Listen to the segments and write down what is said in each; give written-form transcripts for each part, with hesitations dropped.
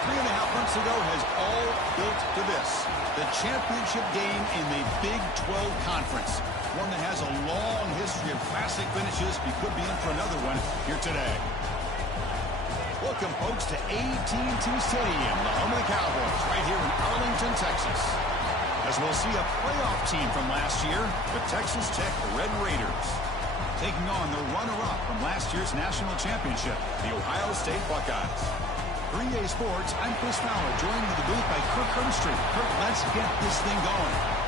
3.5 months ago has all built to this. The championship game in the Big 12 Conference. One that has a long history of classic finishes. We could be in for another one here today. Welcome, folks, to AT&T Stadium, the home of the Cowboys, right here in Arlington, Texas. As we'll see a playoff team from last year, the Texas Tech Red Raiders, taking on the runner-up from last year's national championship, the Ohio State Buckeyes. For EA Sports, I'm Chris Fowler, joined in the booth by Kirk Herbstreit. Kirk, let's get this thing going.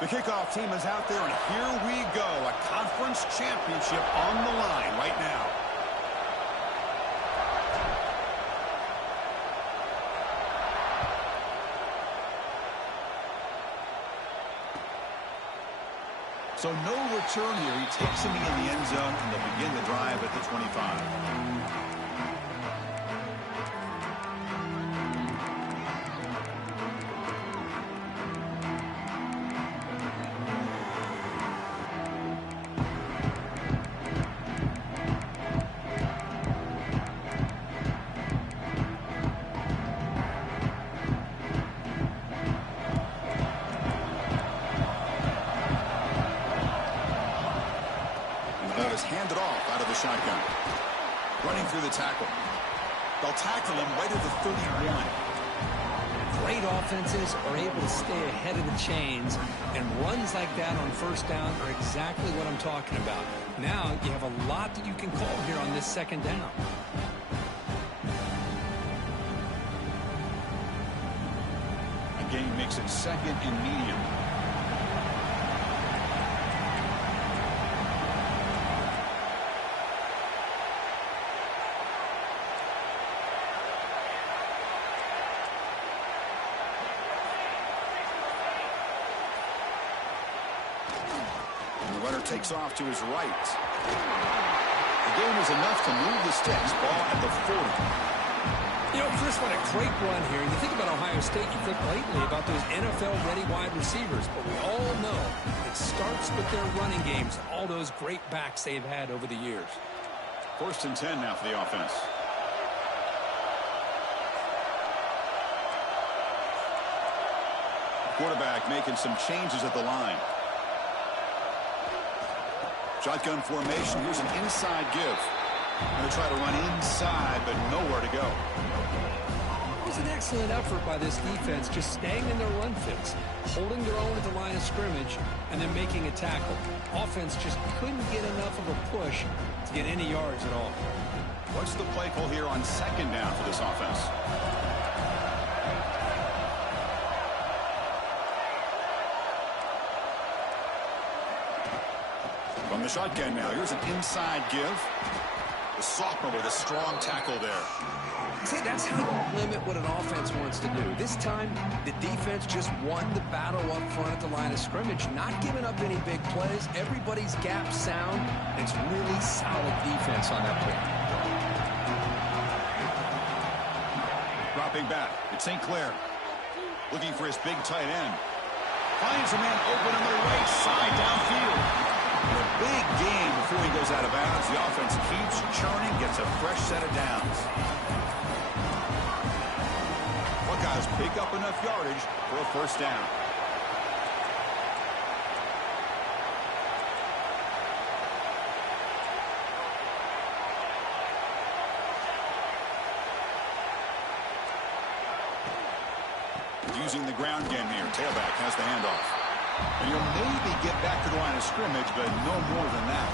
The kickoff team is out there, and here we go. A conference championship on the line right now. So no return here. He takes him in the end zone, and they'll begin the drive at the 25. Handed off out of the shotgun. Running through the tackle. They'll tackle him right at the 31. Great offenses are able to stay ahead of the chains, and runs like that on first down are exactly what I'm talking about. Now you have a lot that you can call here on this second down. The game makes it second and medium. Takes off to his right. The game is enough to move the sticks. Ball at the 40. You know, Chris, what a great run here. You think about Ohio State, you think lately about those NFL-ready wide receivers, but we all know it starts with their running games, all those great backs they've had over the years. 1st and 10 now for the offense. Quarterback making some changes at the line. Shotgun formation. Here's an inside give. Going to try to run inside, but nowhere to go. It was an excellent effort by this defense, just staying in their run fits, holding their own at the line of scrimmage, and then making a tackle. Offense just couldn't get enough of a push to get any yards at all. What's the play call here on second down for this offense? From the shotgun now, here's an inside give. The sophomore with a strong tackle there. See, that's how you limit what an offense wants to do. This time, the defense just won the battle up front at the line of scrimmage, not giving up any big plays. Everybody's gap sound. It's really solid defense on that play. Dropping back, it's St. Clair. Looking for his big tight end. Finds a man open on the right side downfield. A big game before he goes out of bounds. The offense keeps churning, gets a fresh set of downs. Buckeyes pick up enough yardage for a first down. Using the ground game here. Tailback has the handoff. And you'll maybe get back to the line of scrimmage, but no more than that.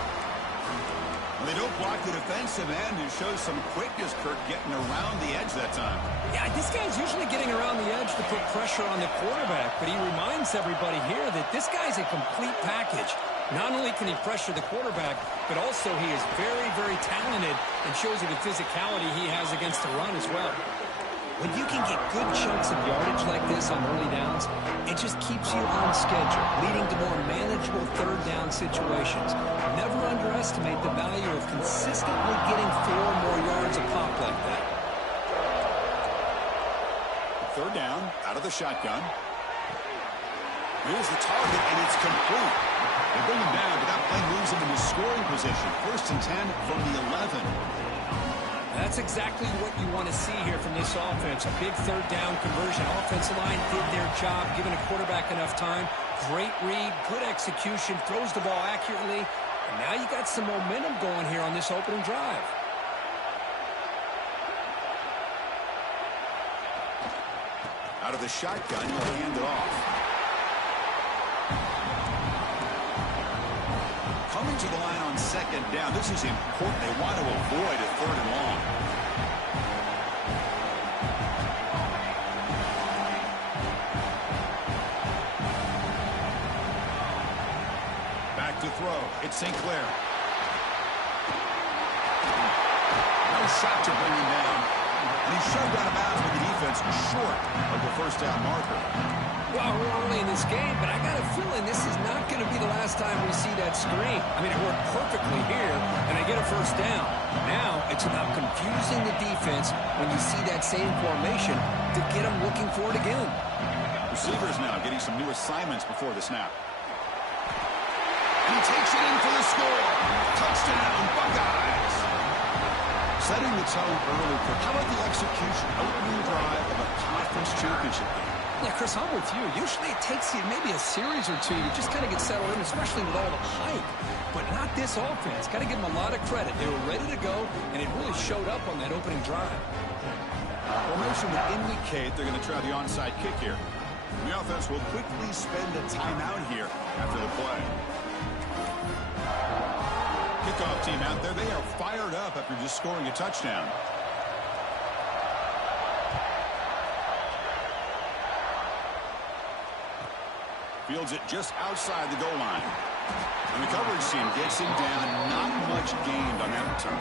They don't block the defensive end and show some quickness, Kirk, getting around the edge that time. Yeah, this guy's usually getting around the edge to put pressure on the quarterback, but he reminds everybody here that this guy's a complete package. Not only can he pressure the quarterback, but also he is very, very talented and shows you the physicality he has against the run as well. When you can get good chunks of yardage like this on early downs, it just keeps you on schedule, leading to more manageable third down situations. Never underestimate the value of consistently getting 4 more yards a pop like that. Third down, out of the shotgun. Here's the target, and it's complete. They bring him down, but that play moves him into scoring position. 1st and 10 from the 11. That's exactly what you want to see here from this offense. A big third down conversion. Offensive line did their job, giving a quarterback enough time. Great read, good execution, throws the ball accurately. And now you got some momentum going here on this opening drive. Out of the shotgun, he'll hand it off. Coming to the line on 2nd down. This is important. They want to avoid a 3rd and long. Back to throw. It's St. Clair. No shot to bring him down. And he's shoved out of bounds with the defense short of the 1st down marker. Well, we're early in this game, but I got a feeling this is not going to be the last time we see that screen. I mean, it worked perfectly here, and I get a 1st down. Now it's about confusing the defense when you see that same formation to get them looking for it again. Receivers now getting some new assignments before the snap. And he takes it in for the score. Touchdown, Buckeyes. Setting the tone early. How about the execution? Opening drive of a conference championship game. Yeah, Chris, I'm with you. Usually it takes you maybe a series or two to just kind of get settled in, especially with all the hype. But not this offense. Got to give them a lot of credit. They were ready to go, and it really showed up on that opening drive. Formation would indicate they're going to try the onside kick here. The offense will quickly spend a timeout here after the play. Kickoff team out there. They are fired up after just scoring a touchdown. Fields it just outside the goal line. And the coverage team gets him down. Not much gained on that return.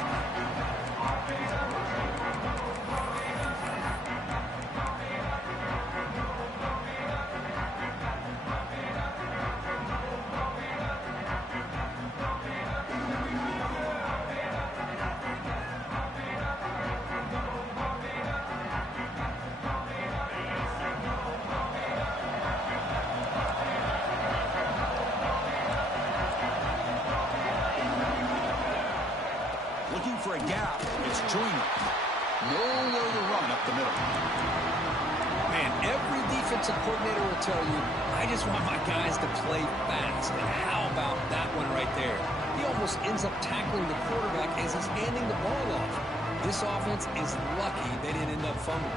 For a gap, it's Joyner. Nowhere to run up the middle. Man, every defensive coordinator will tell you, I just want my guys to play fast. And how about that one right there? He almost ends up tackling the quarterback as he's handing the ball off. This offense is lucky they didn't end up fumbling.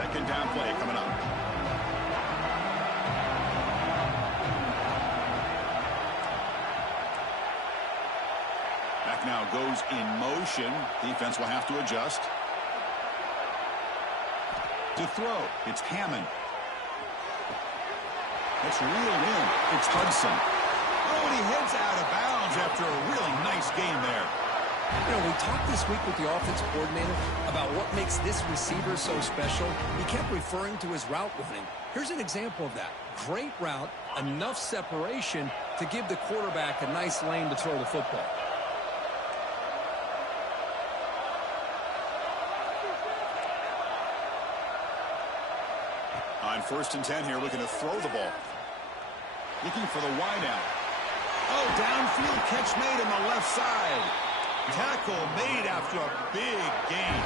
2nd down play coming up. Now goes in motion. Defense will have to adjust. To throw, it's Hammond. It's reeled in. It's Hudson. Oh, and he heads out of bounds after a really nice game there. You know, we talked this week with the offensive coordinator about what makes this receiver so special. He kept referring to his route running. Here's an example of that. Great route, enough separation to give the quarterback a nice lane to throw the football. On 1st and 10 here, looking to throw the ball. Looking for the wideout. Oh, downfield catch made on the left side. Tackle made after a big gain.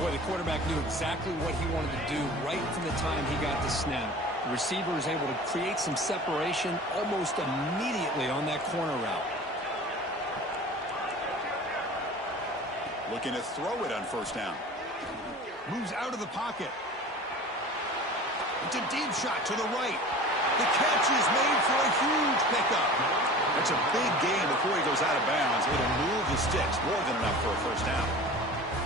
Boy, the quarterback knew exactly what he wanted to do right from the time he got the snap. The receiver was able to create some separation almost immediately on that corner route. Looking to throw it on 1st down. Moves out of the pocket. It's a deep shot to the right. The catch is made for a huge pickup. That's a big gain before he goes out of bounds. It'll move the sticks, more than enough for a first down.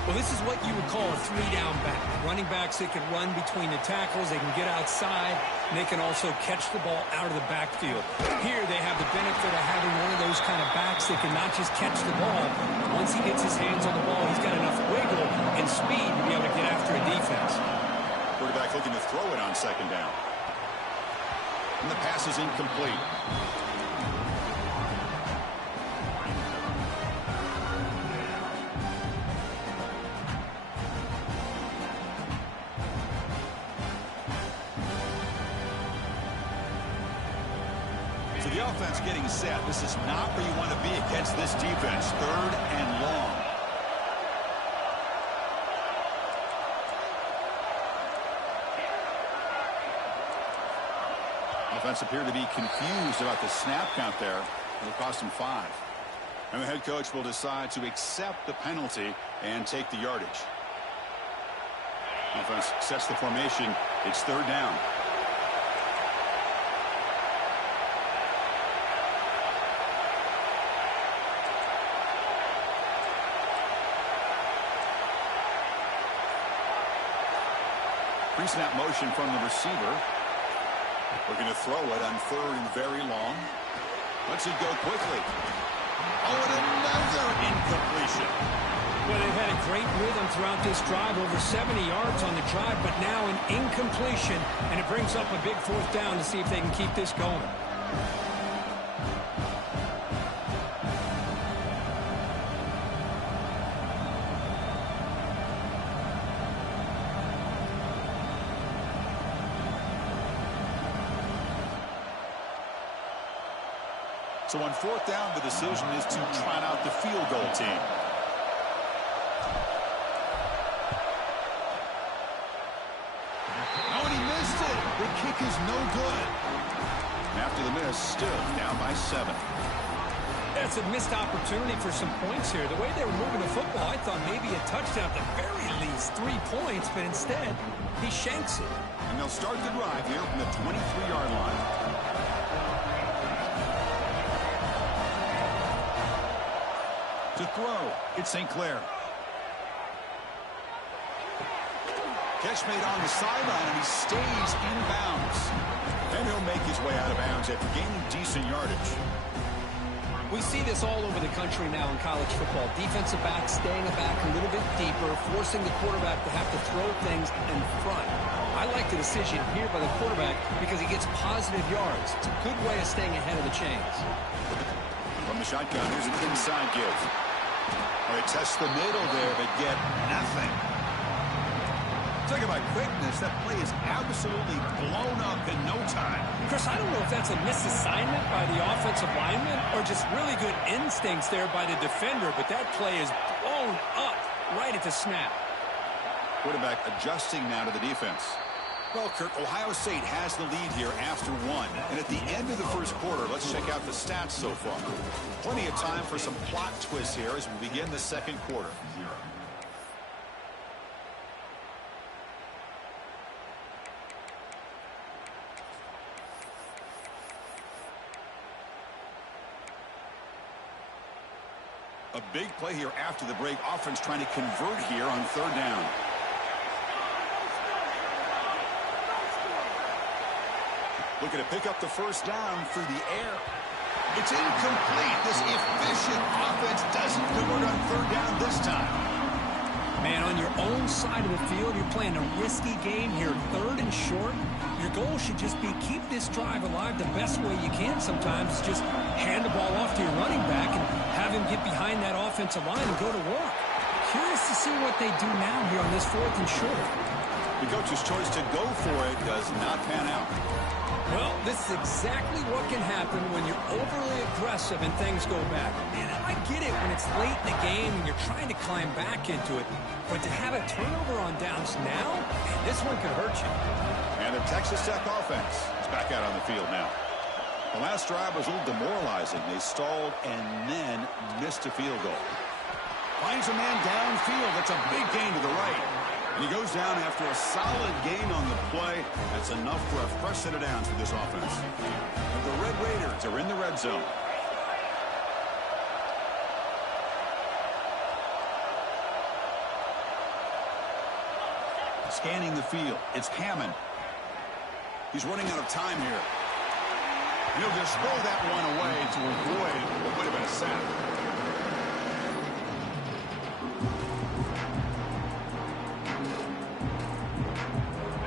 Well, this is what you would call a three-down back. Running backs, they can run between the tackles, they can get outside, and they can also catch the ball out of the backfield. Here, they have the benefit of having one of those kind of backs that can not just catch the ball, but once he gets his hands on the ball, he's got enough wiggle and speed to be able to get after a defense. Quarterback looking to throw it on second down. And the pass is incomplete. So the offense getting set. This is not where you want to be against this defense. 3rd and long. Offense appeared to be confused about the snap count there. It'll cost him 5. And the head coach will decide to accept the penalty and take the yardage. Offense sets the formation. It's 3rd down. Pre-snap motion from the receiver. We're going to throw it on 3rd and very long. Lets it go quickly. Oh, and another incompletion. Well, they've had a great rhythm throughout this drive, over 70 yards on the drive, but now an incompletion, and it brings up a big 4th down to see if they can keep this going. So on 4th down, the decision is to trot out the field goal team. Oh, and he missed it. The kick is no good. After the miss, still down by 7. That's a missed opportunity for some points here. The way they were moving the football, I thought maybe a touchdown, at the very least 3 points, but instead, he shanks it. And they'll start the drive here from the 23-yard line. To throw, it's St. Clair. Catch made on the sideline, and he stays in bounds. And he'll make his way out of bounds after gaining decent yardage. We see this all over the country now in college football. Defensive backs staying back a little bit deeper, forcing the quarterback to have to throw things in front. I like the decision here by the quarterback because he gets positive yards. It's a good way of staying ahead of the chains. From the shotgun, here's an inside give. They test the middle there, but get nothing. Talk about quickness. That play is absolutely blown up in no time. Chris, I don't know if that's a misassignment by the offensive lineman or just really good instincts there by the defender, but that play is blown up right at the snap. Quarterback adjusting now to the defense. Well, Kirk, Ohio State has the lead here after 1. And at the end of the first quarter, let's check out the stats so far. Plenty of time for some plot twists here as we begin the second quarter. A big play here after the break. Offense trying to convert here on 3rd down. Looking to pick up the first down through the air. It's incomplete. This efficient offense doesn't convert on 3rd down this time. Man, on your own side of the field, you're playing a risky game here, 3rd and short. Your goal should just be keep this drive alive the best way you can sometimes. Just hand the ball off to your running back and have him get behind that offensive line and go to work. Curious to see what they do now here on this 4th and short. The coach's choice to go for it does not pan out. Well, this is exactly what can happen when you're overly aggressive and things go bad. Man, I get it when it's late in the game and you're trying to climb back into it. But to have a turnover on downs now, man, this one could hurt you. And the Texas Tech offense is back out on the field now. The last drive was a little demoralizing. They stalled and then missed a field goal. Finds a man downfield. That's a big gain to the right. And he goes down after a solid gain on the play. That's enough for a fresh set of downs for this offense. And the Red Raiders are in the red zone. scanning the field. It's Hammond. He's running out of time here. And he'll just throw that one away to avoid what would have been a sack.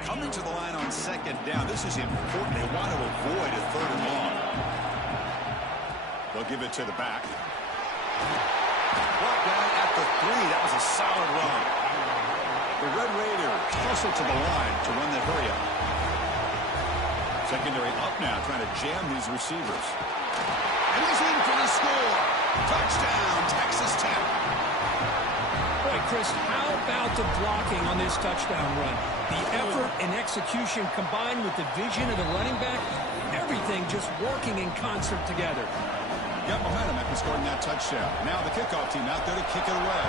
Coming to the line on second down. This is important. They want to avoid a third and long. They'll give it to the back. Brought down at the 3. That was a solid run. The Red Raiders hustle to the line to run the hurry-up. Secondary up now, trying to jam these receivers. And he's in for the score. Touchdown, Texas Tech. Boy, Chris, how about the blocking on this touchdown run? The effort and execution combined with the vision of the running back, everything just working in concert together. Got momentum after scoring that touchdown. Now the kickoff team out there to kick it away.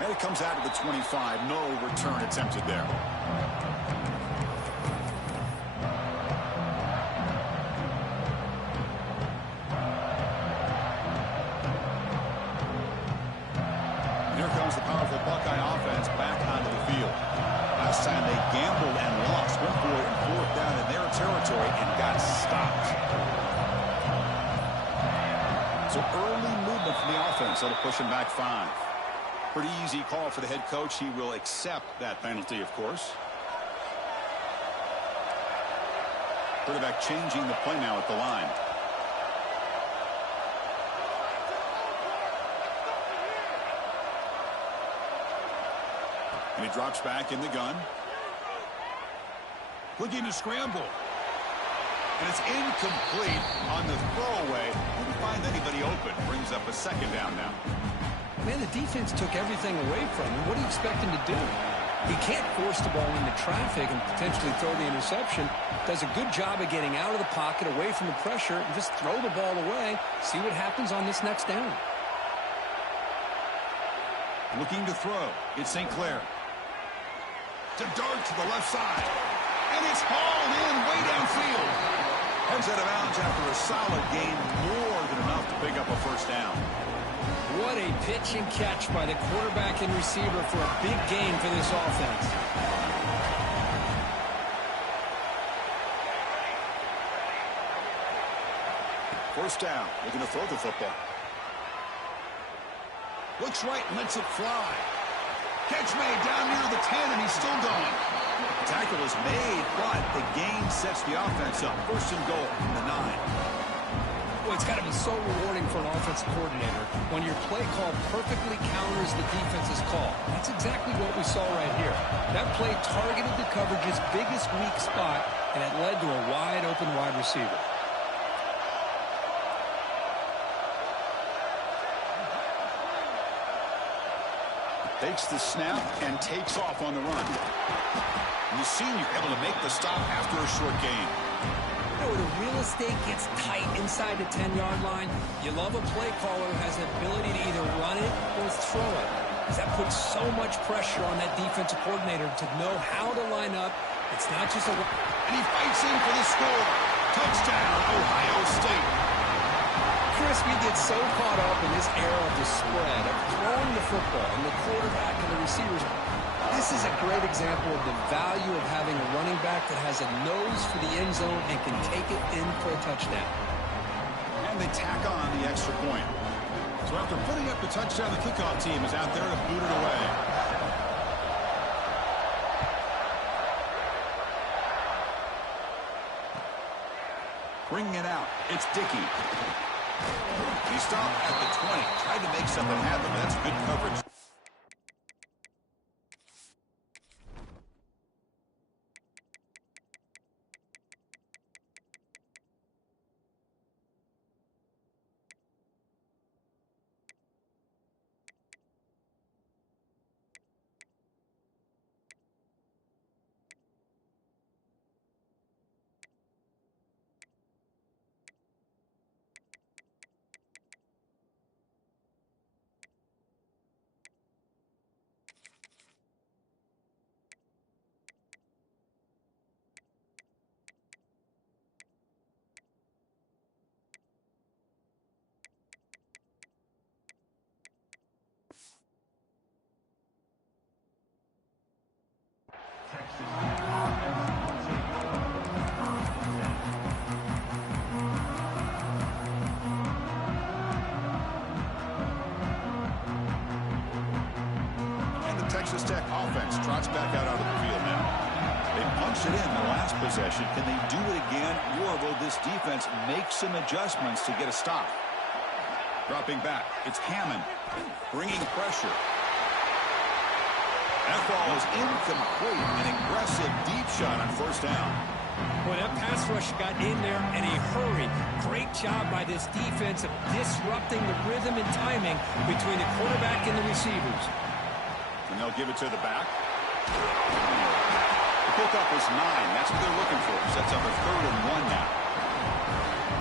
And it comes out to the 25. No return attempted there. Here comes the powerful Buckeye offense back onto the field. Last time they gambled and lost. Went for it and fourth down in their territory and got stopped. So early movement from the offense. That'll push him back 5. Pretty easy call for the head coach. He will accept that penalty, of course. Quarterback changing the play now at the line. And he drops back in the gun. Looking to scramble. And it's incomplete on the throwaway. Didn't find anybody open. Brings up a second down now. Man, the defense took everything away from him. What do you expect him to do? He can't force the ball into traffic and potentially throw the interception. Does a good job of getting out of the pocket, away from the pressure, and just throw the ball away. See what happens on this next down. Looking to throw. It's St. Clair. To dart to the left side. And it's hauled in way downfield. Heads out of bounds after a solid gain, more than enough to pick up a first down. What a pitch and catch by the quarterback and receiver for a big gain for this offense. First down, looking to throw the football. Looks right and lets it fly. Catch made down near the 10, and he's still going. The tackle is made, but the gain sets the offense up. First and goal from the 9. Well, it's got to be so rewarding for an offensive coordinator when your play call perfectly counters the defense's call. That's exactly what we saw right here. That play targeted the coverage's biggest weak spot, and it led to a wide-open wide receiver. Takes the snap and takes off on the run. And the senior able to make the stop after a short gain. You know, the real estate gets tight inside the 10-yard line. You love a play caller who has the ability to either run it or throw it. Because that puts so much pressure on that defensive coordinator to know how to line up. It's not just a... And he fights in for the score. Touchdown, Ohio State. Chris, we get so caught up in this era of the spread, of throwing the football, and the quarterback and the receivers. This is a great example of the value of having a running back that has a nose for the end zone and can take it in for a touchdown. And they tack on the extra point. So after putting up the touchdown, the kickoff team is out there to boot it away. Bringing it out, it's Dickey. He stopped at the 20, tried to make something happen, but that's good coverage. Texas Tech offense trots back out onto the field now. They punched it in the last possession. Can they do it again, or will this defense make some adjustments to get a stop? Dropping back, it's Hammond bringing pressure. That ball is incomplete. An aggressive deep shot on first down. Well, that pass rush got in there in a hurry. Great job by this defense of disrupting the rhythm and timing between the quarterback and the receivers. And they'll give it to the back. The pickup is 9. That's what they're looking for. Sets up a 3rd and 1 now.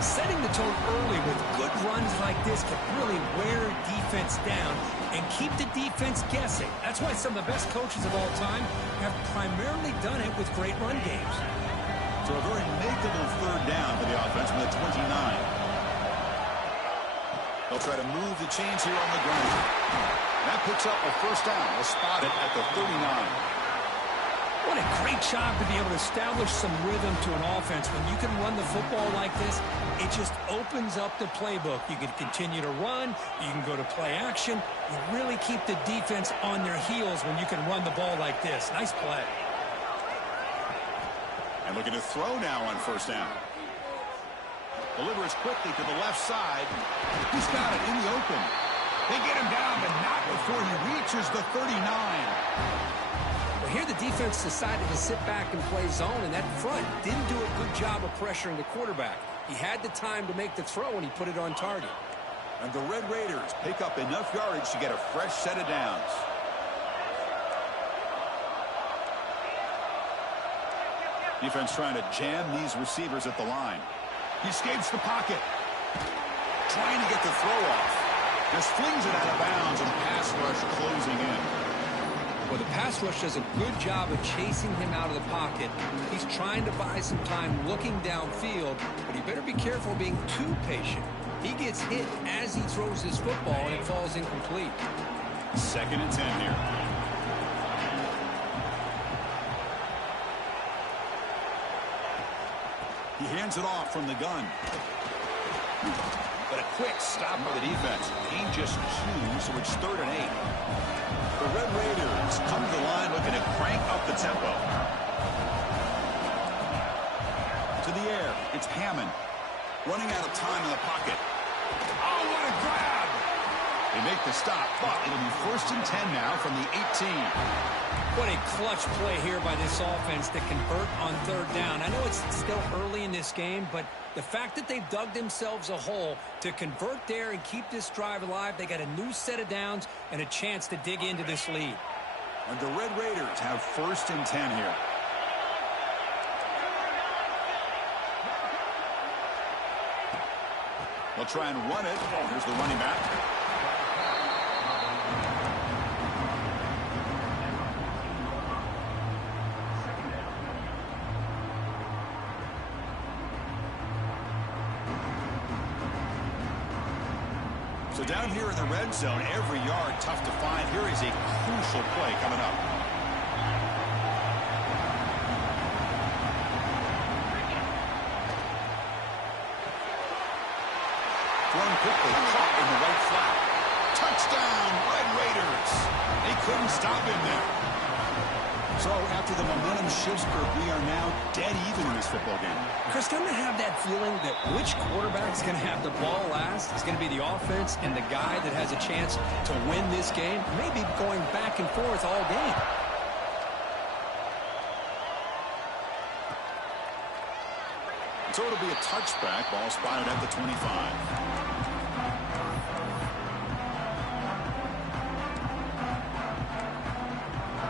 Setting the tone early with good runs like this can really wear defense down and keep the defense guessing. That's why some of the best coaches of all time have primarily done it with great run games. So a very makeable 3rd down for the offense with a 29. They'll try to move the chains here on the ground. That picks up a first down. They'll spot it at the 39. What a great job to be able to establish some rhythm to an offense. When you can run the football like this, it just opens up the playbook. You can continue to run. You can go to play action. You really keep the defense on their heels when you can run the ball like this. Nice play. And looking to throw now on first down. Delivers quickly to the left side. He's got it in the open. They get him down, but not before he reaches the 39. Well, here the defense decided to sit back and play zone, and that front didn't do a good job of pressuring the quarterback. He had the time to make the throw, and he put it on target. And the Red Raiders pick up enough yardage to get a fresh set of downs. Defense trying to jam these receivers at the line. He escapes the pocket. Trying to get the throw off. Just flings it out of bounds, and pass rush closing in. Well, the pass rush does a good job of chasing him out of the pocket. He's trying to buy some time looking downfield, but he better be careful being too patient. He gets hit as he throws his football, and it falls incomplete. 2nd and 10 here. He hands it off from the gun. But a quick stop by the defense. Gain just 2, so it's 3rd and 8. The Red Raiders come to the line looking to crank up the tempo. To the air, it's Hammond. Running out of time in the pocket. Oh, what a grab! They make the stop, but it'll be 1st and 10 now from the 18. What a clutch play here by this offense to convert on 3rd down. I know it's still early in this game, but the fact that they've dug themselves a hole to convert there and keep this drive alive, they got a new set of downs and a chance to dig into this lead. And the Red Raiders have 1st and 10 here. They'll try and run it. Here's the running back. So down here in the red zone, every yard tough to find. Here is a crucial play coming up. Thrown quickly, caught in the right flat. Touchdown, Red Raiders. They couldn't stop him there. So after the momentum shifts, we are now dead even in this football game. Chris, don't I have that feeling that which quarterback's going to have the ball last is going to be the offense, and the guy that has a chance to win this game may be going back and forth all game. So it'll be a touchback. Ball spotted at the 25.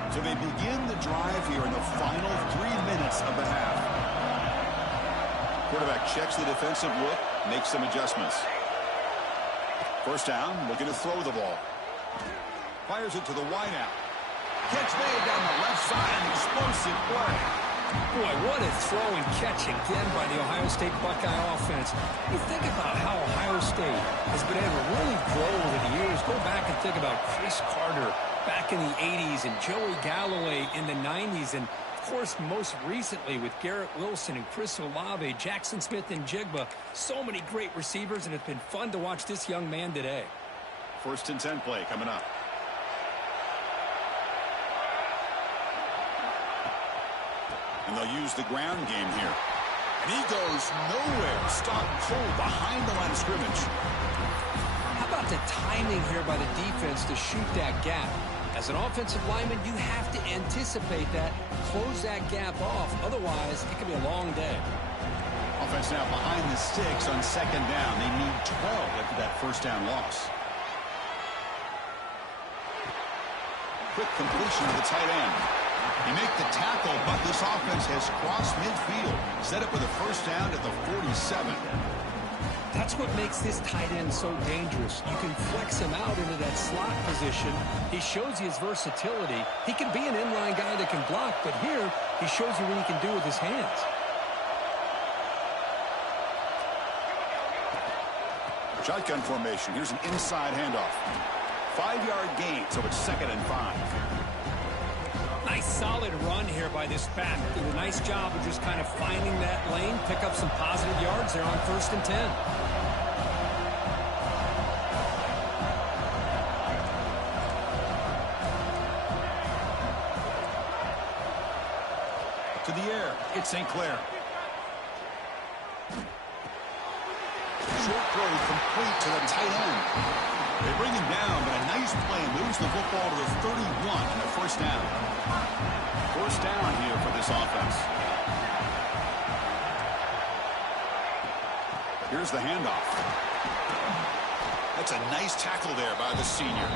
So they begin the drive here in the final 3 minutes of the half. Quarterback checks the defensive look, makes some adjustments. First down, looking to throw the ball. Fires it to the wideout. Catch made down the left side, an explosive play. Boy, what a throw and catch again by the Ohio State Buckeye offense. You think about how Ohio State has been able to really grow over the years. Go back and think about Chris Carter back in the 80s and Joey Galloway in the 90s. And, of course, most recently with Garrett Wilson and Chris Olave, Jackson Smith and Jigba. So many great receivers, and it's been fun to watch this young man today. 1st and 10 play coming up. And they'll use the ground game here. And he goes nowhere. Stopped cold behind the line of scrimmage. How about the timing here by the defense to shoot that gap? As an offensive lineman, you have to anticipate that, close that gap off. Otherwise, it could be a long day. Offense now behind the sticks on second down. They need 12 after that first down loss. Quick completion to the tight end. They make the tackle, but this offense has crossed midfield. Set up with a first down at the 47. That's what makes this tight end so dangerous. You can flex him out into that slot position. He shows you his versatility. He can be an inline guy that can block, but here he shows you what he can do with his hands. Shotgun formation. Here's an inside handoff. 5-yard gain, so it's 2nd and 5. Nice solid run here by this back. Did a nice job of just kind of finding that lane, pick up some positive yards there on 1st and 10. To the air, it's St. Clair. Short throw complete to the tight end. They bring him down, but a nice play moves the football to the 31 and a first down. First down here for this offense. Here's the handoff. That's a nice tackle there by the senior.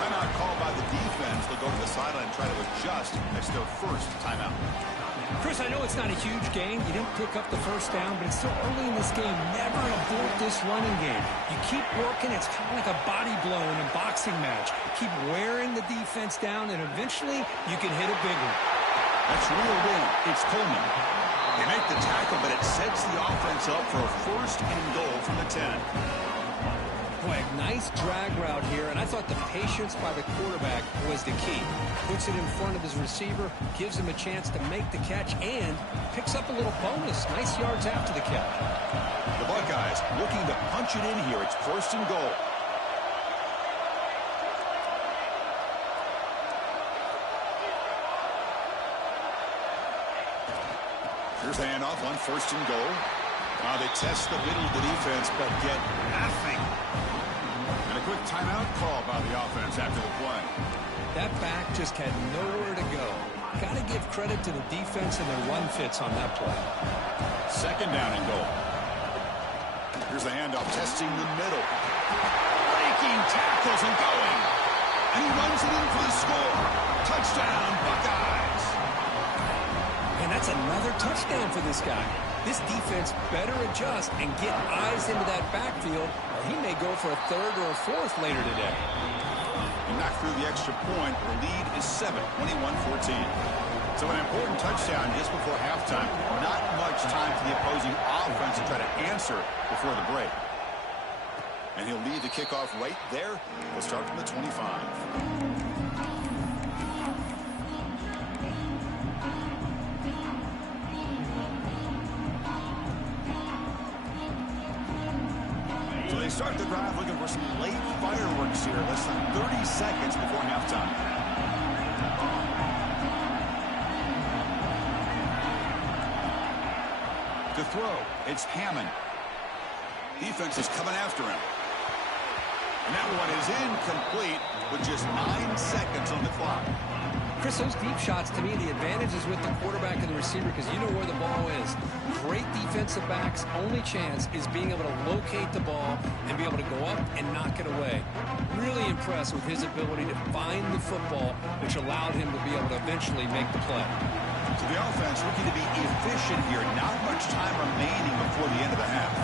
Timeout called by the defense. They'll go to the sideline and try to adjust. That's their first timeout. Chris, I know it's not a huge gain. You didn't pick up the first down, but it's still early in this game. Never abort this running game. You keep working. It's kind of like a body blow in a boxing match. Keep wearing the defense down, and eventually you can hit a big one. That's reeled in. It's Coleman. They make the tackle, but it sets the offense up for a first and goal from the 10. Boy, nice drag route here, and I thought the patience by the quarterback was the key. Puts it in front of his receiver, gives him a chance to make the catch, and picks up a little bonus. Nice yards after the catch. The Buckeyes looking to punch it in here. It's 1st and goal. Here's the handoff on 1st and goal. They test the middle of the defense, but get nothing. And a quick timeout call by the offense after the play. That back just had nowhere to go. Got to give credit to the defense and their run fits on that play. 2nd down and goal. Here's the handoff, testing the middle. Breaking tackles and going. And he runs it in for the score. Touchdown, Buckeyes. And that's another touchdown for this guy. This defense better adjust and get eyes into that backfield, or he may go for a 3rd or a 4th later today. He knocked through the extra point. The lead is 7, 21-14. So an important touchdown just before halftime. Not much time for the opposing offense to try to answer before the break. And he'll lead the kickoff right there. We'll start from the 25. Start the drive looking for some late fireworks here. Less than 30 seconds before halftime. To throw, it's Hammond. Defense is coming after him. And that one is incomplete with just 9 seconds on the clock. Chris, those deep shots, to me, the advantage is with the quarterback and the receiver because you know where the ball is. Great defensive backs' only chance is being able to locate the ball and be able to go up and knock it away. Really impressed with his ability to find the football, which allowed him to be able to eventually make the play. So the offense looking to be efficient here. Not much time remaining before the end of the half.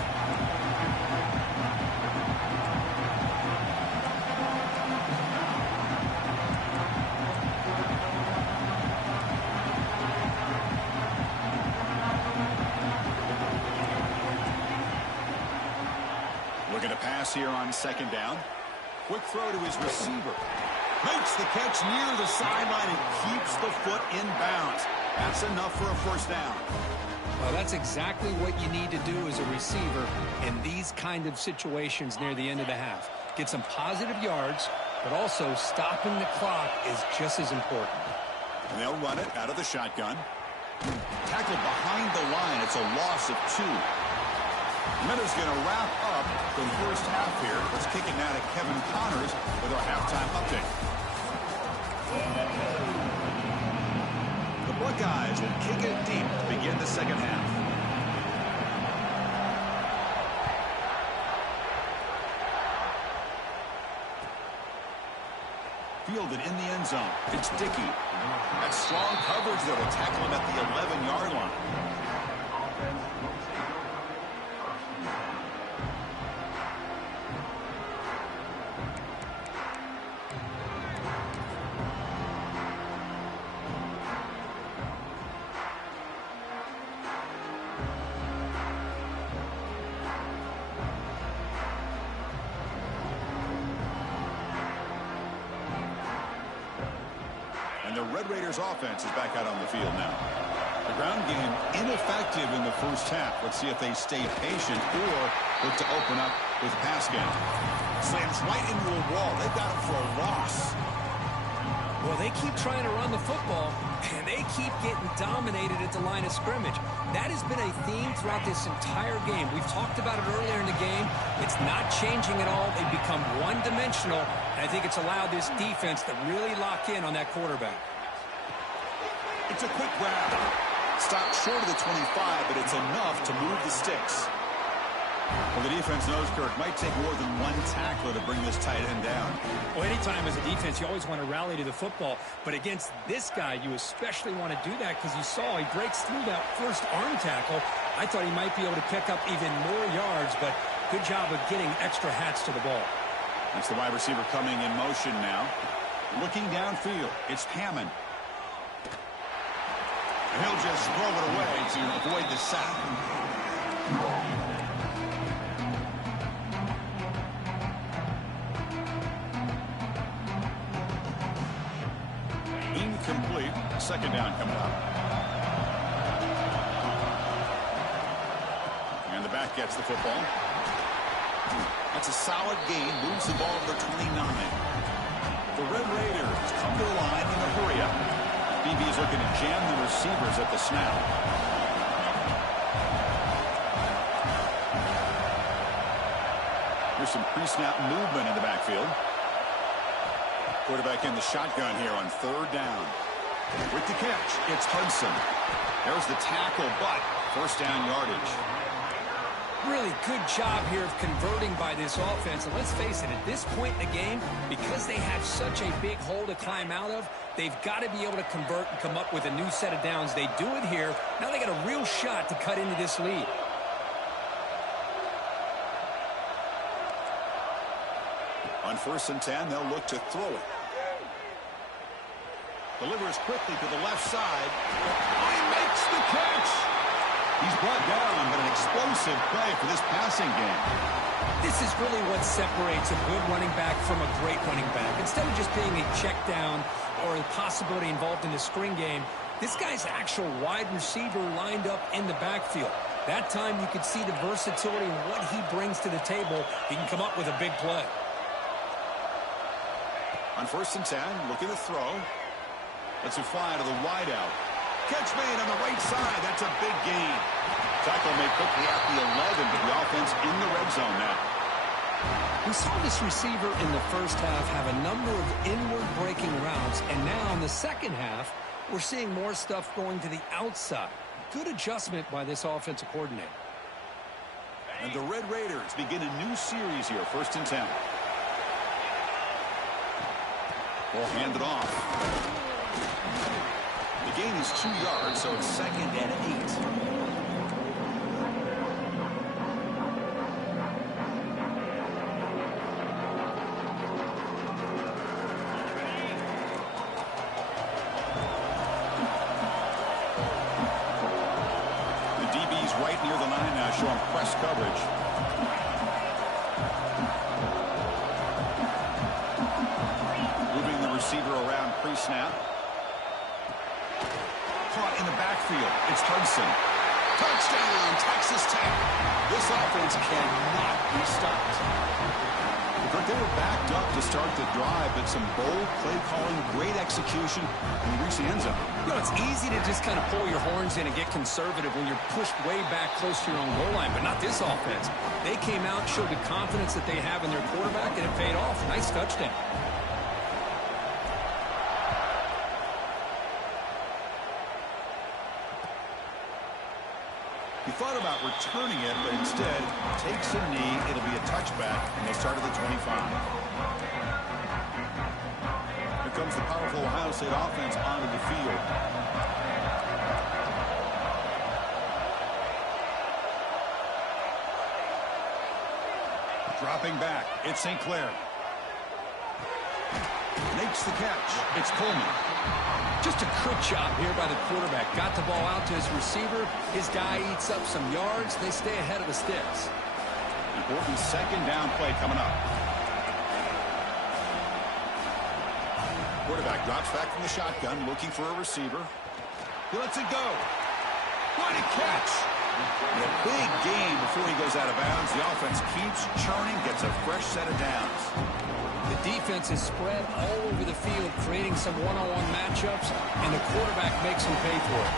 Looking to pass here on 2nd down. Quick throw to his receiver. Makes the catch near the sideline and keeps the foot in bounds. That's enough for a first down. Well, that's exactly what you need to do as a receiver in these kind of situations near the end of the half. Get some positive yards, but also stopping the clock is just as important. And they'll run it out of the shotgun. Tackled behind the line. It's a loss of 2. Minutes going to wrap up the first half here. Let's kick it now to Kevin Connors with our halftime update. The Buckeyes will kick it deep to begin the second half. Fielded in the end zone. It's Dickey. That's strong coverage there to tackle him at the 11-yard line. The Red Raiders offense is back out on the field now. The ground game ineffective in the first half. Let's see if they stay patient or look to open up with a pass game. Slams right into a wall. They've got him for a loss. Well, they keep trying to run the football, and they keep getting dominated at the line of scrimmage. That has been a theme throughout this entire game. We've talked about it earlier in the game. It's not changing at all. They've become one-dimensional, and I think it's allowed this defense to really lock in on that quarterback. It's a quick grab. Stopped short of the 25, but it's enough to move the sticks. Well, the defense knows, Kirk, might take more than one tackler to bring this tight end down. Well, anytime as a defense, you always want to rally to the football. But against this guy, you especially want to do that because you saw he breaks through that first arm tackle. I thought he might be able to pick up even more yards, but good job of getting extra hats to the ball. That's the wide receiver coming in motion now. Looking downfield, it's Hammond. And he'll just throw it away to avoid the sack. Incomplete. Second down coming up. And the back gets the football. That's a solid gain. Moves the ball to the 29. The Red Raiders come to the line in a hurry-up. BB's looking to jam the receivers at the snap. There's some pre-snap movement in the backfield. Quarterback in the shotgun here on third down. With the catch, it's Hudson. There's the tackle, but first down yardage. Really good job here of converting by this offense. And let's face it, at this point in the game, because they have such a big hole to climb out of, they've got to be able to convert and come up with a new set of downs. They do it here. Now they got a real shot to cut into this lead. On 1st and 10, they'll look to throw it. Delivers quickly to the left side. Oh, he makes the catch! He's brought down, but an explosive play for this passing game. This is really what separates a good running back from a great running back. Instead of just being a check down or a possibility involved in the screen game, this guy's actual wide receiver lined up in the backfield. That time you could see the versatility and what he brings to the table. He can come up with a big play. On 1st and 10, looking to throw. Lets it fly to the wideout. Catch made on the right side. That's a big gain. Tackle made quickly at the 11, but the offense in the red zone now. We saw this receiver in the first half have a number of inward breaking routes, and now in the second half, we're seeing more stuff going to the outside. Good adjustment by this offensive coordinator. And the Red Raiders begin a new series here, 1st and 10. Ball handed off. The gain is 2 yards, so it's 2nd and 8. Right near the line now, showing press coverage. Moving the receiver around pre-snap. Caught in the backfield. It's Hudson. Touchdown, Texas Tech. This offense cannot be stopped. They were backed up to start the drive, but some bold play calling, great execution, and they reached the end zone. You know, it's easy to just kind of pull your horns in and get conservative when you're pushed way back close to your own goal line, but not this offense. They came out and showed the confidence that they have in their quarterback, and it paid off. Nice touchdown. He thought about returning it, but instead takes a knee. It'll be a touchback, and they'll start at the 25. Here comes the powerful Ohio State offense onto the field. Dropping back, it's St. Clair. Makes the catch. It's Pullman. Just a good job here by the quarterback. Got the ball out to his receiver. His guy eats up some yards. They stay ahead of the sticks. Important second down play coming up. Quarterback drops back from the shotgun, looking for a receiver. He lets it go. What a catch! And a big gain before he goes out of bounds. The offense keeps churning, gets a fresh set of downs. The defense is spread all over the field, creating some one-on-one matchups, and the quarterback makes them pay for it.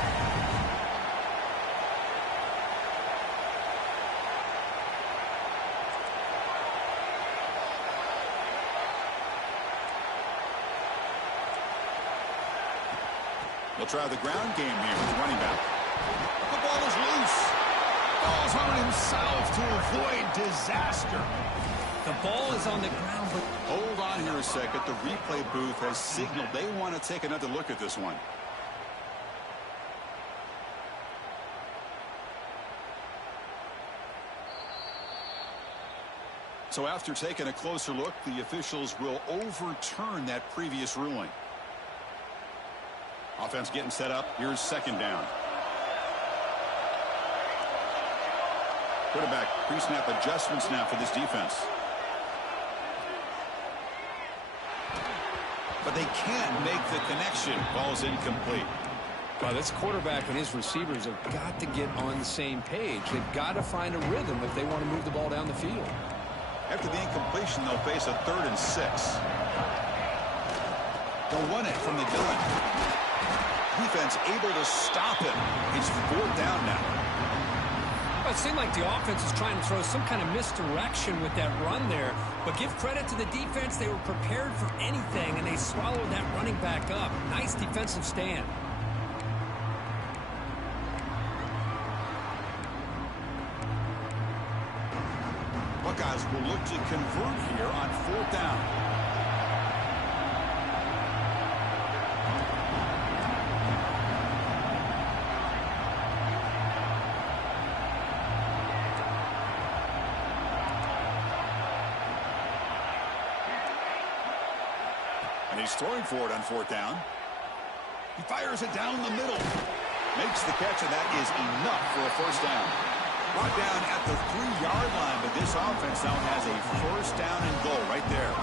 They'll try the ground game here with the running back. The ball is loose. Falls on himself to avoid disaster. The ball is on the ground, but Hold on here a second. The replay booth has signaled they want to take another look at this one. So after taking a closer look, the officials will overturn that previous ruling. Offense getting set up. Here's second down. Quarterback pre-snap adjustments now for this defense. But they can't make the connection. Ball's incomplete. well, this quarterback and his receivers have got to get on the same page. They've got to find a rhythm if they want to move the ball down the field. After the incompletion, they'll face a 3rd and 6. They'll run it from the gun. Defense able to stop him. It's 4th down now. Well, it seemed like the offense is trying to throw some kind of misdirection with that run there. But give credit to the defense. They were prepared for anything, and they swallowed that running back up. Nice defensive stand. Buckeyes will look to convert here on 4th down. And he's throwing for it on 4th down. He fires it down the middle. Makes the catch, and that is enough for a 1st down. Brought down at the 3-yard line, but this offense now has a 1st down and goal right there.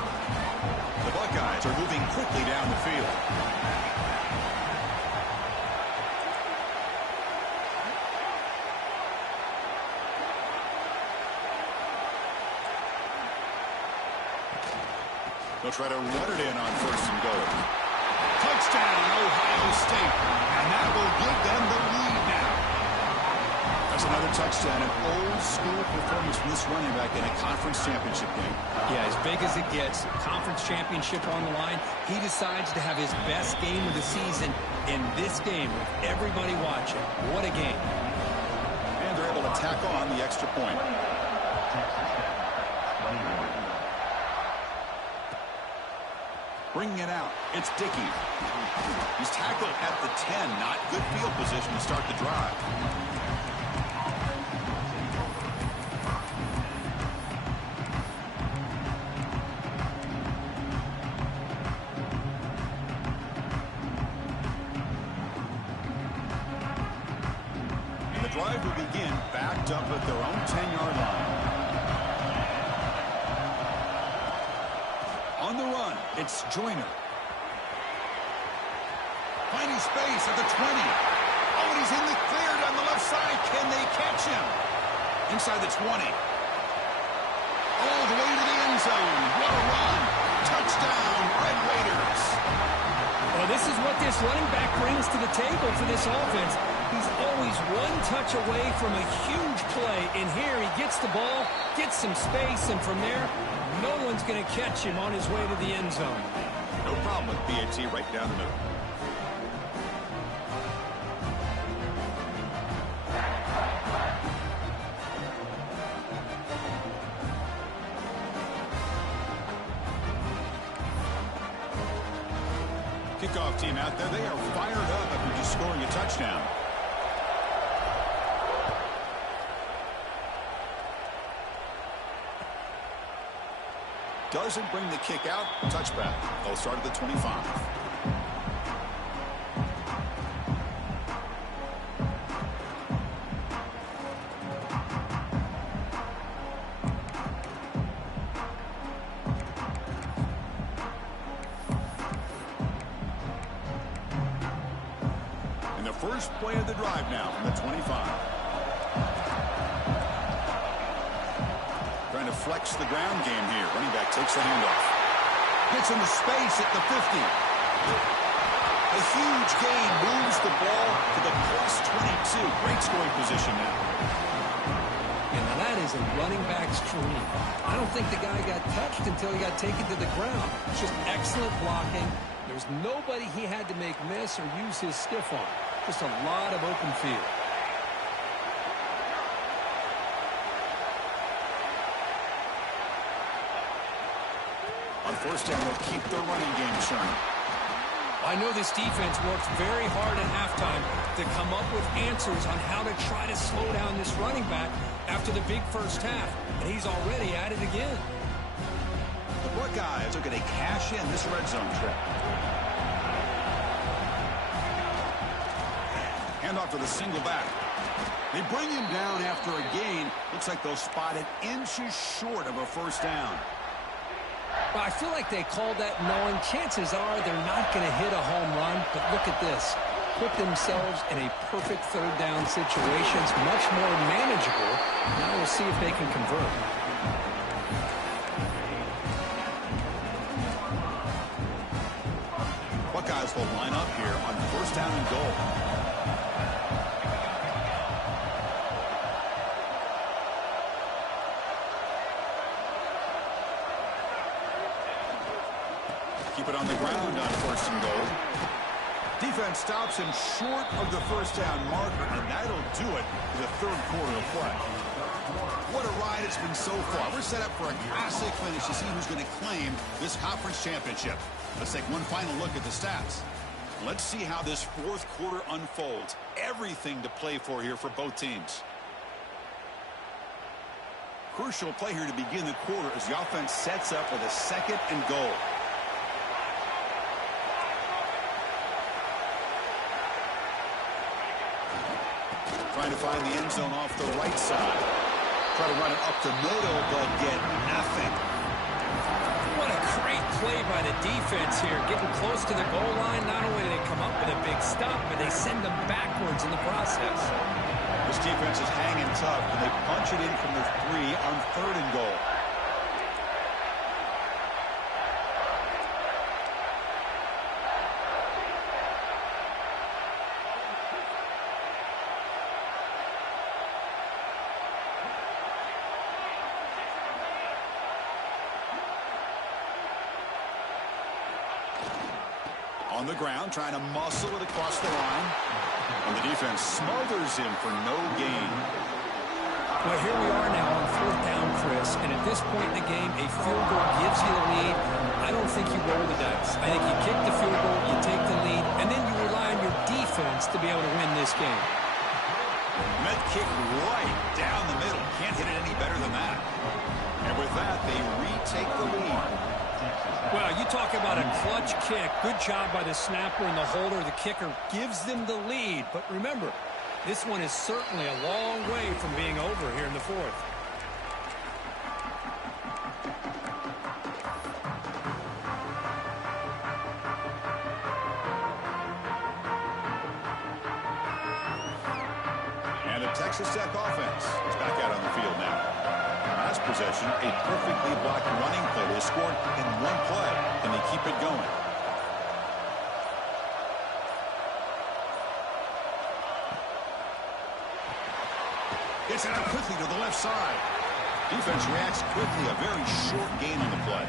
The Buckeyes are moving quickly down the field. They'll try to run it in on 1st and goal. Touchdown, Ohio State. And that will give them the lead now. That's another touchdown, an old-school performance from this running back in a conference championship game. Yeah, as big as it gets, conference championship on the line, he decides to have his best game of the season in this game with everybody watching. What a game. And they're able to tack on the extra point. Bringing it out, it's Dickey. He's tackled at the 10. Not good field position to start the drive. And the drive will begin backed up at their own 10-yard line. On the run, it's Joyner. Finding space at the 20. Oh, and he's in the clear down the left side. Can they catch him? Inside the 20. All the way to the end zone. What a run. Touchdown, Red Raiders. Well, this is what this running back brings to the table for this offense. He's always one touch away from a huge play. And here he gets the ball, gets some space, and from there, no one's going to catch him on his way to the end zone. No problem with BAT right down the middle. Kickoff team out there. They are fired up after just scoring a touchdown. Doesn't bring the kick out. Touchback. They'll start at the 25. And the first play of the drive now from the 25. Trying to flex the ground game here. Running back takes the handoff. Gets into space at the 50. A huge gain moves the ball to the plus 22. Great scoring position now. And that is a running back's dream. I don't think the guy got touched until he got taken to the ground. It's just excellent blocking. There's nobody he had to make miss or use his stiff arm. Just a lot of open field. On first down, they'll keep their running game churning. I know this defense worked very hard at halftime to come up with answers on how to try to slow down this running back after the big first half. And he's already at it again. The Buckeyes are going to cash in this red zone trip. Handoff to the single back. They bring him down after a gain. Looks like they'll spot it inches short of a first down. Well, I feel like they called that knowing chances are they're not going to hit a home run. But look at this. Put themselves in a perfect third down situation. It's much more manageable. Now we'll see if they can convert. Buckeyes will line up here on first down and goal. Keep it on the ground on first and goal. Defense stops him short of the first down marker, and that'll do it for the third quarter of play. What a ride it's been so far. We're set up for a classic finish to see who's going to claim this conference championship. Let's take one final look at the stats. Let's see how this fourth quarter unfolds. Everything to play for here for both teams. Crucial play here to begin the quarter as the offense sets up with a second and goal. Trying to find the end zone off the right side. Try to run it up the middle, but get nothing. What a great play by the defense here. Getting close to the goal line, not only do they come up with a big stop, but they send them backwards in the process. This defense is hanging tough, and they punch it in from the 3 on third and goal. On the ground, trying to muscle it across the line. And the defense smothers him for no gain. Well, here we are now on fourth down, Chris. And at this point in the game, a field goal gives you the lead. I don't think you roll the dice. I think you kick the field goal, you take the lead, and then you rely on your defense to be able to win this game. Med kick right down the middle. Can't hit it any better than that. And with that, they retake the lead. Well, you talk about a clutch kick. Good job by the snapper and the holder. The kicker gives them the lead. But remember, this one is certainly a long way from being over here in the fourth. the Texas Tech offense is back out on the field now. Last possession, a perfectly blocked running play. They scored in one play, and they keep it going. Gets it out quickly to the left side. Defense reacts quickly. A very short gain on the play.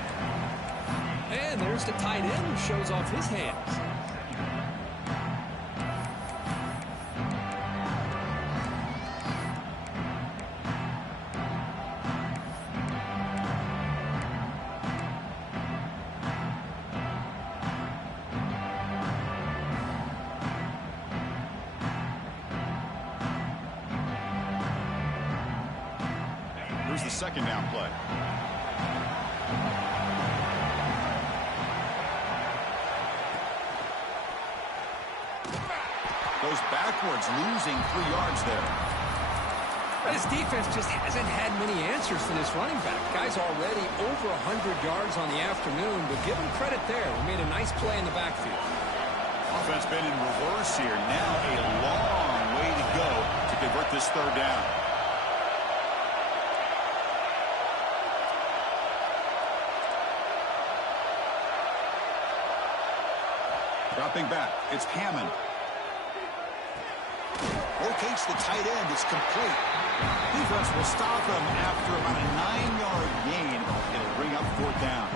And there's the tight end who shows off his hands. Here's the second down play. Goes backwards, losing 3 yards there. This defense just hasn't had many answers for this running back. Guy's already over 100 yards on the afternoon, but give him credit there. He made a nice play in the backfield. Offense been in reverse here. Now a long way to go to convert this third down. Dropping back, it's Hammond. Rotates the tight end, it's complete. Defense will stop him after about a 9-yard gain. It'll bring up fourth down.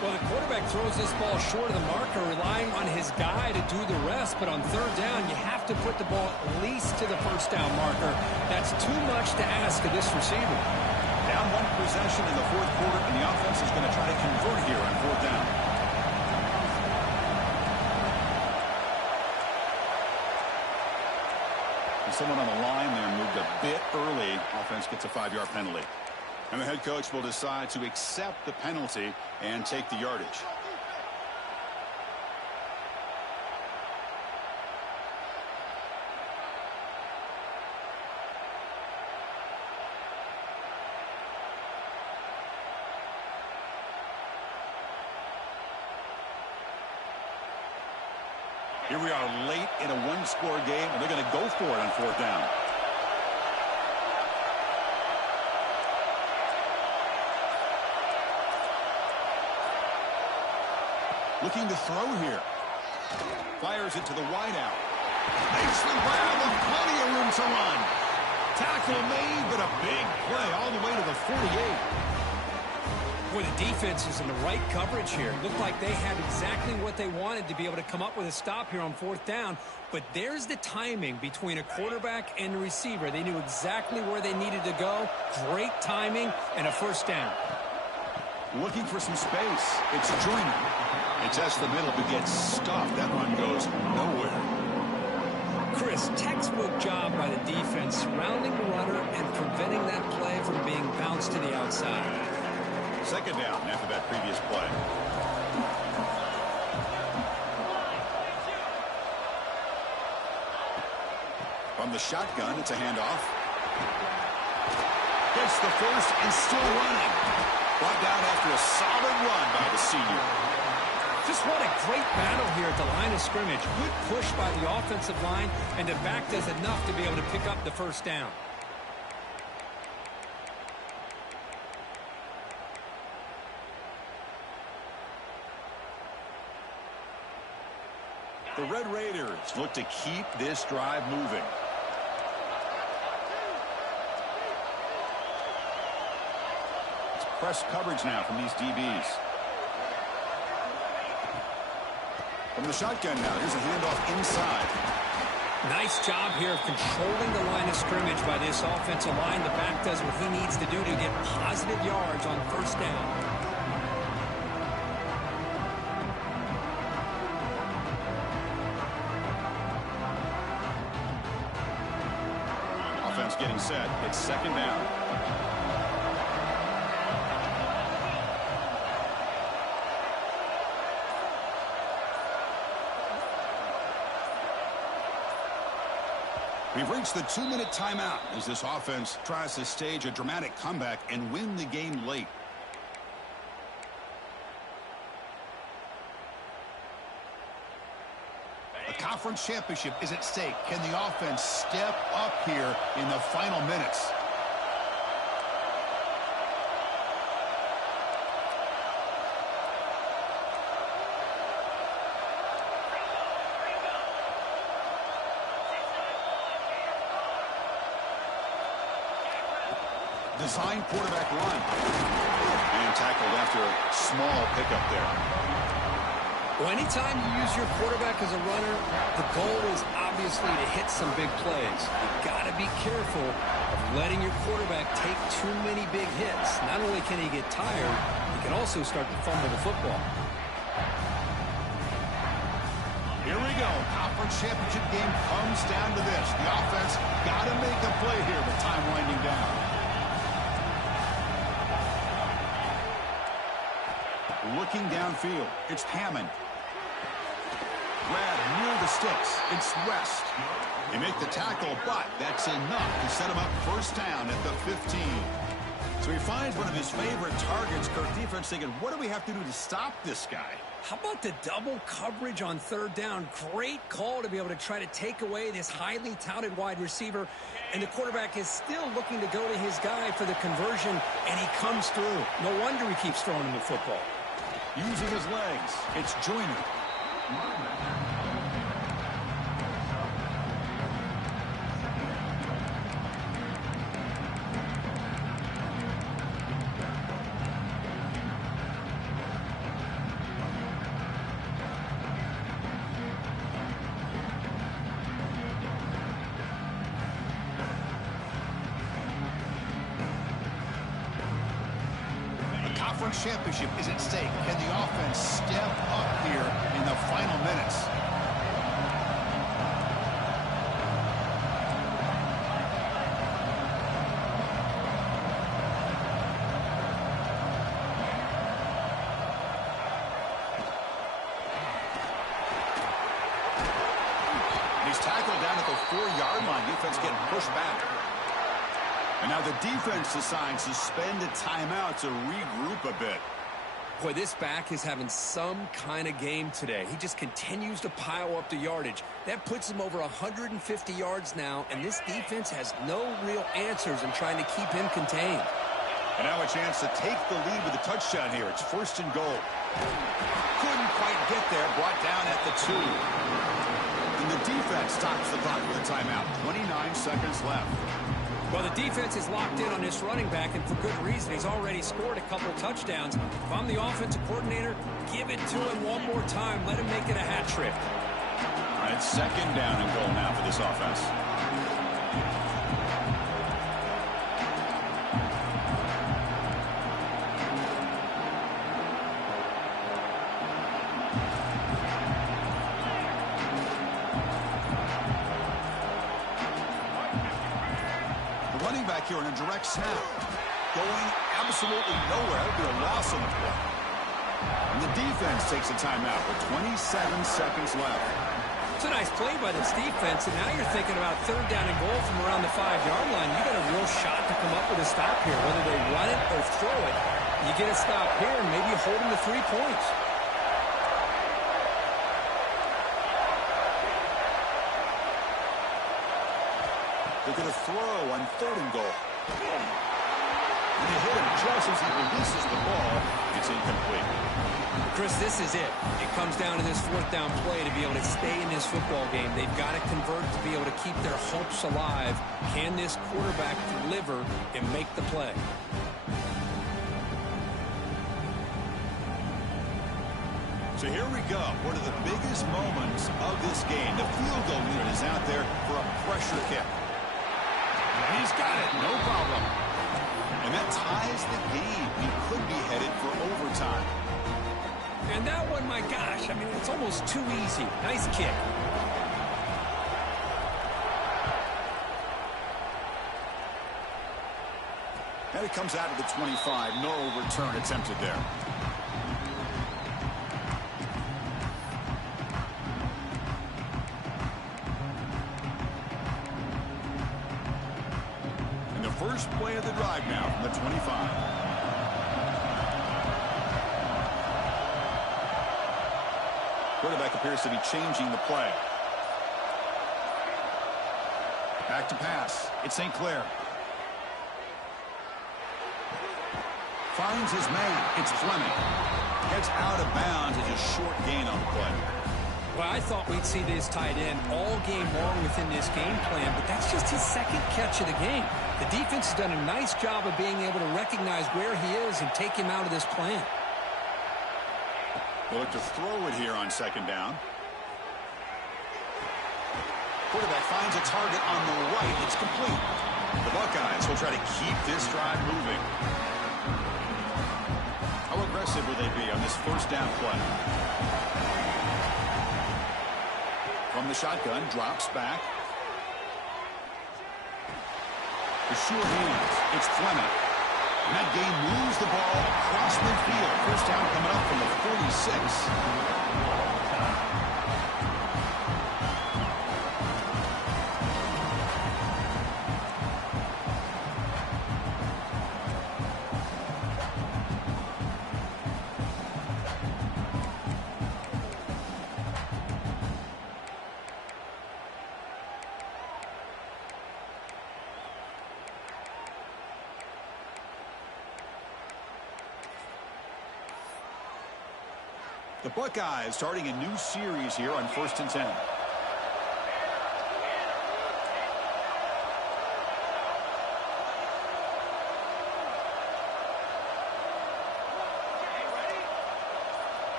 Well, the quarterback throws this ball short of the marker, relying on his guy to do the rest. But on third down, you have to put the ball at least to the first down marker. That's too much to ask of this receiver. Down one possession in the fourth quarter, and the offense is going to try to convert here on fourth down. Someone on the line there moved a bit early. Offense gets a 5-yard penalty. And the head coach will decide to accept the penalty and take the yardage. Here we are late in a one-score game, and they're going to go for it on fourth down. Looking to throw here. Fires it to the wideout. Makes the grab with plenty of room to run. Tackle made, but a big play all the way to the 48. Boy, the defense is in the right coverage here. Looked like they had exactly what they wanted to be able to come up with a stop here on fourth down. But there's the timing between a quarterback and a receiver. They knew exactly where they needed to go. Great timing and a first down. Looking for some space. It's Joyner. It tests the middle but gets stuffed. That run goes nowhere. Chris, textbook job by the defense surrounding the runner and preventing that play from being bounced to the outside. Second down after that previous play. From the shotgun, it's a handoff. Gets the first and still running. Brought down after a solid run by the senior. Just what a great battle here at the line of scrimmage. Good push by the offensive line, and the back does enough to be able to pick up the first down. The Red Raiders look to keep this drive moving. It's press coverage now from these DBs. From the shotgun now, here's a handoff inside. Nice job here of controlling the line of scrimmage by this offensive line. The back does what he needs to do to get positive yards on first down. Offense getting set. It's second down. We've reached the 2-minute timeout as this offense tries to stage a dramatic comeback and win the game late. A conference championship is at stake. Can the offense step up here in the final minutes? Design quarterback run. And tackled after a small pickup there. Well, anytime you use your quarterback as a runner, the goal is obviously to hit some big plays. You've got to be careful of letting your quarterback take too many big hits. Not only can he get tired, he can also start to fumble the football. Here we go. Conference championship game comes down to this. The offense got to make a play here with time winding down. Looking downfield, it's Hammond. Grab near the sticks. It's West. They make the tackle, but that's enough to set him up first down at the 15. So he finds one of his favorite targets. Kirk defense thinking, what do we have to do to stop this guy? How about the double coverage on third down? Great call to be able to try to take away this highly touted wide receiver. And the quarterback is still looking to go to his guy for the conversion, and he comes through. No wonder he keeps throwing him the football. Using his legs, it's Joyner. Conference championship is at stake. Can the offense step up here in the final minutes? He's tackled down at the 4-yard line. Defense getting pushed back. And now the defense decides to spend a timeout to regroup a bit. Boy, this back is having some kind of game today. He just continues to pile up the yardage. That puts him over 150 yards now, and this defense has no real answers in trying to keep him contained. And now a chance to take the lead with a touchdown here. It's first and goal. Couldn't quite get there. Brought down at the 2. And the defense stops the clock with a timeout. 29 seconds left. Well, the defense is locked in on this running back, and for good reason. He's already scored a couple touchdowns. If I'm the offensive coordinator, give it to him one more time. Let him make it a hat trick. All right, second down and goal now for this offense. Here on a direct snap. Going absolutely nowhere. That would be a loss on the play. And the defense takes a timeout with 27 seconds left. It's a nice play by this defense, and now you're thinking about third down and goal from around the 5-yard line. You got a real shot to come up with a stop here. Whether they run it or throw it, you get a stop here and maybe you hold them to 3 points. They're going to throw on third and goal. And they hit him just as he releases the ball. It's incomplete. Chris, this is it. It comes down to this fourth down play to be able to stay in this football game. They've got to convert to be able to keep their hopes alive. Can this quarterback deliver and make the play? So here we go. One of the biggest moments of this game. The field goal unit is out there for a pressure kick. He's got it, no problem. And that ties the game. He could be headed for overtime. And that one, my gosh, I mean, it's almost too easy. Nice kick. And it comes out of the 25. No return attempted there. First play of the drive now from the 25. Quarterback appears to be changing the play. Back to pass. It's St. Clair. Finds his man. It's Fleming. Gets out of bounds. It's a short gain on the play. Well, I thought we'd see this tight end all game long within this game plan, but that's just his second catch of the game. The defense has done a nice job of being able to recognize where he is and take him out of this plan. They'll look to throw it here on second down. Quarterback finds a target on the right. It's complete. The Buckeyes will try to keep this drive moving. How aggressive will they be on this first down play? From the shotgun, drops back. The sure hands. It's Fleming. And that game moves the ball across midfield. First down coming up from the 46. The Buckeyes starting a new series here on 1st and 10.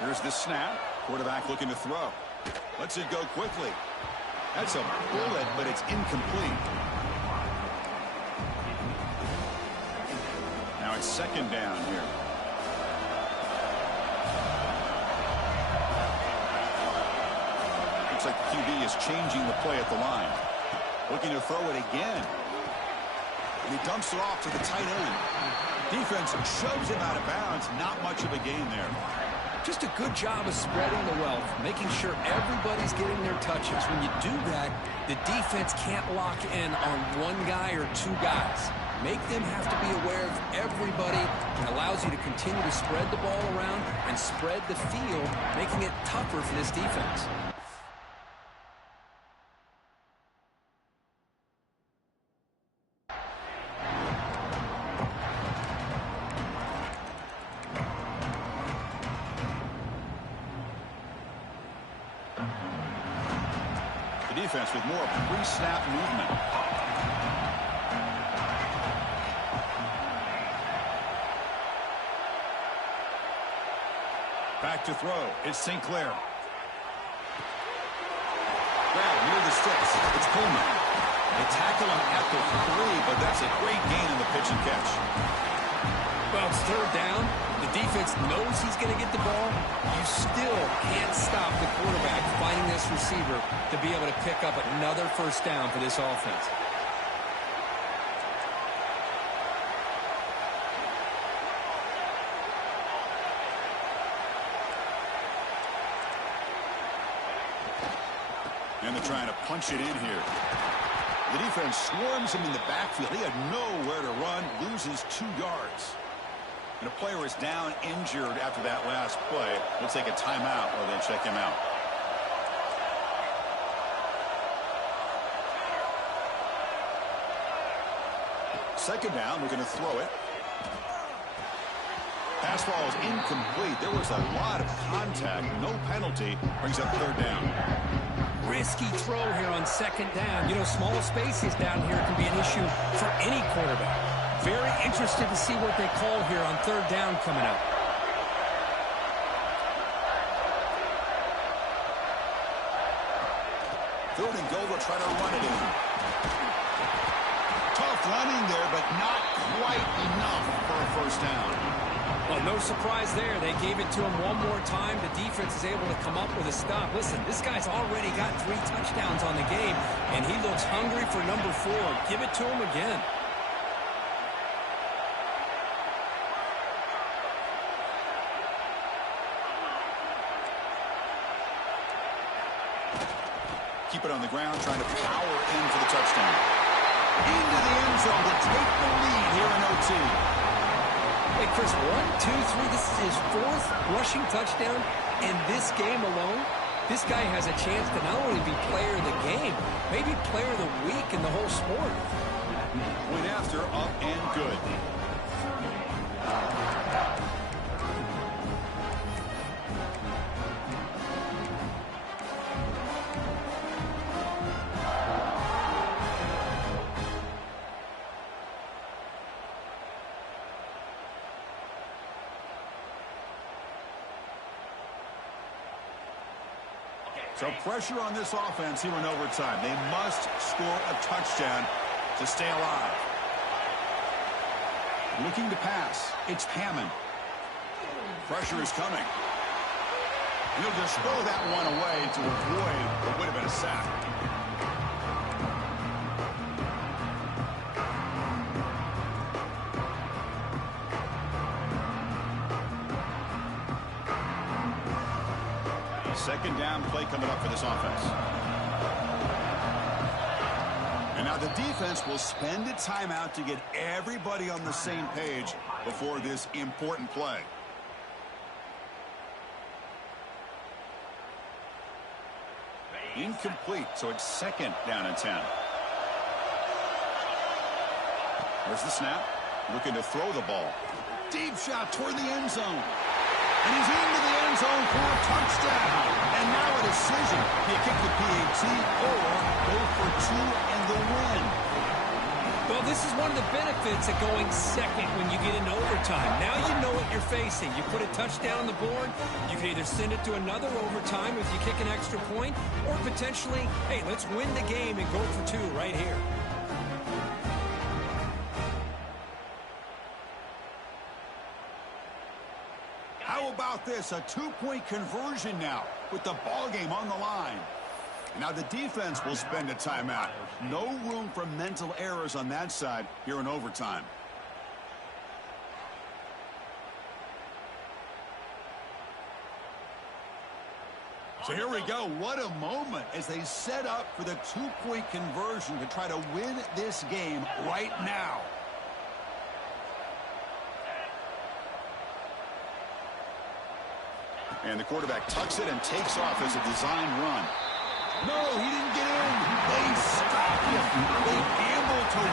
Here's the snap. Quarterback looking to throw. Lets it go quickly. That's a bullet, but it's incomplete. Now it's second down here. Looks like the QB is changing the play at the line. Looking to throw it again. And he dumps it off to the tight end. Defense shoves him out of bounds. Not much of a gain there. Just a good job of spreading the wealth, making sure everybody's getting their touches. When you do that, the defense can't lock in on one guy or two guys. Make them have to be aware of everybody. It allows you to continue to spread the ball around and spread the field, making it tougher for this defense. Defense with more pre-snap movement. Back to throw. It's St. Clair. Grab near the sticks. It's Pullman. They tackle him at the 3, but that's a great gain in the pitch and catch. Well, it's third down. The defense knows he's going to get the ball. You still can't stop the quarterback finding this receiver to be able to pick up another first down for this offense. And they're trying to punch it in here. The defense swarms him in the backfield. He had nowhere to run, loses 2 yards. And a player is down injured after that last play. They'll take a timeout while they check him out. Second down, we're going to throw it. Pass ball is incomplete. There was a lot of contact. No penalty. Brings up third down. Risky throw here on second down. You know, small spaces down here can be an issue for any quarterback. Very interested to see what they call here on third down coming up. Third and goal, we'll try to run it in. Tough running there, but not quite enough for a first down. Well, no surprise there. They gave it to him one more time. The defense is able to come up with a stop. Listen, this guy's already got 3 touchdowns on the game, and he looks hungry for number 4. Give it to him again. Keep it on the ground, trying to power in for the touchdown. Into the end zone to take the lead here in OT. Hey, Chris, 1, 2, 3. This is his 4th rushing touchdown in this game alone. This guy has a chance to not only be player of the game, maybe player of the week in the whole sport. Point after, up and good. So pressure on this offense here in overtime. They must score a touchdown to stay alive. Looking to pass. It's Hammond. Pressure is coming. He'll just throw that one away to avoid what would have been a sack. Second down play coming up for this offense. And now the defense will spend a timeout to get everybody on the same page before this important play. Incomplete, so it's second down and 10. There's the snap. Looking to throw the ball. Deep shot toward the end zone. And he's into the end zone for a touchdown. And now a decision. Do you kick the PAT or go for two and the win? Well, this is one of the benefits of going second when you get into overtime. Now you know what you're facing. You put a touchdown on the board. You can either send it to another overtime if you kick an extra point, or potentially, hey, let's win the game and go for two right here. How about this? A two-point conversion now with the ball game on the line. Now the defense will spend a timeout. No room for mental errors on that side here in overtime. So here we go. What a moment as they set up for the two-point conversion to try to win this game right now. And the quarterback tucks it and takes off as a design run. No, he didn't get in. They stopped him. They gambled to